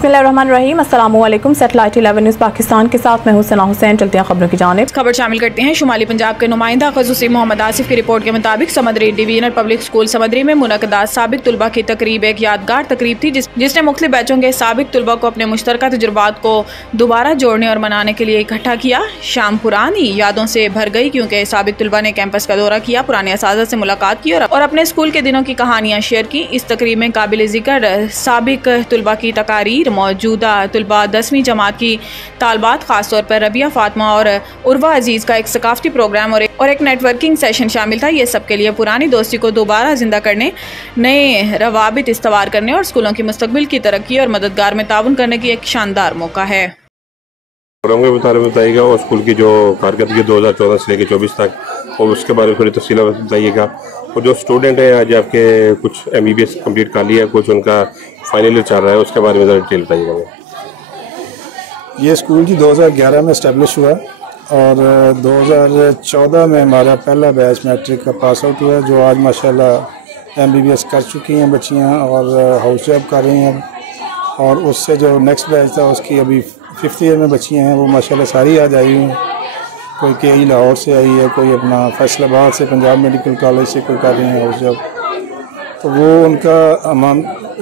बिस्मिल्लाहिर्रहमानिर्रहीम। अस्सलामुअलैकुम। Satellite 11 news Pakistan के साथ मैं हूं सना हुसैन। चलते हैं खबरों की जानिब। खबर शामिल करते हैं। शुमाली पंजाब के नुमाइंदा ख़ुसूसी मोहम्मद आसिफ की रिपोर्ट के मुताबिक समंदरी डिवीजनल पब्लिक स्कूल समंदरी में मुनक़दा साबिक तुलबा की तकरीब एक यादगार तकरीब थी जिसने मुख्तलिफ बैचों के साबिक तुलबा को अपने मुश्तरका तजुर्बात को दोबारा जोड़ने और मनाने के लिए इकट्ठा किया। शाम पुरानी यादों से भर गई क्योंकि साबिक तुलबा ने कैंपस का दौरा किया, पुराने असातिज़ा से मुलाकात की और अपने स्कूल के दिनों की कहानियाँ शेयर की। इस तकरीब में काबिल ज़िक्र साबिक तुलबा की तकारीर, मौजूदा तुलबा 10वीं जमात की तालबात, खासतौर पर रबिया, फातिमा और उर्वा अजीज़ का एक सकाफ़ती प्रोग्राम और एक नेटवर्किंग सेशन शामिल था। ये सबके लिए पुरानी दोस्ती को दोबारा जिंदा करने, नए रवाबित इस्तवार करने और स्कूलों की मुस्तकबिल की तरक्की और मददगार में ताउन करने की एक शानदार मौका है। प्रोग्राम के बारे में बताइएगा और स्कूल की जो कारकर्दगी 2014 से लेकर 24 तक और उसके बारे में थोड़ी तफसील बताइएगा। और जो स्टूडेंट है आज आपके कुछ MBBS कंप्लीट कर लिया, कुछ उनका फाइनल ईयर चल रहा है, उसके बारे में ज़रा डिटेल बताइएगा। ये स्कूल जी 2011 में इस्टेब्लिश हुआ और 2014 में हमारा पहला बैच मैट्रिक का पास आउट हुआ, जो आज माशाल्लाह MBBS कर चुकी हैं बच्चियां और हाउस जॉब कर रही हैं। और उससे जो नेक्स्ट बैच था उसकी अभी 5th ईयर में बच्चियां हैं, वो माशाल्लाह सारी आज आई हुई हैं। कोई KE लाहौर से आई है, कोई अपना फैसलाबाद से, पंजाब मेडिकल कॉलेज से कोई कर रही हैं हाउस जॉब। तो वो उनका हम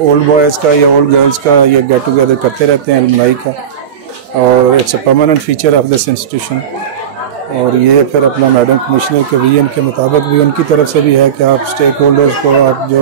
ओल्ड बॉयज़ का या ओल्ड गर्ल्स का ये गेट टुगेदर करते रहते हैं अलुमनाई का, और it's a permanent feature of this institution. और ये फिर अपना मैडम कमिश्नर के विजन के मुताबिक भी उनकी तरफ से भी है कि आप स्टेक होल्डर्स को आप जो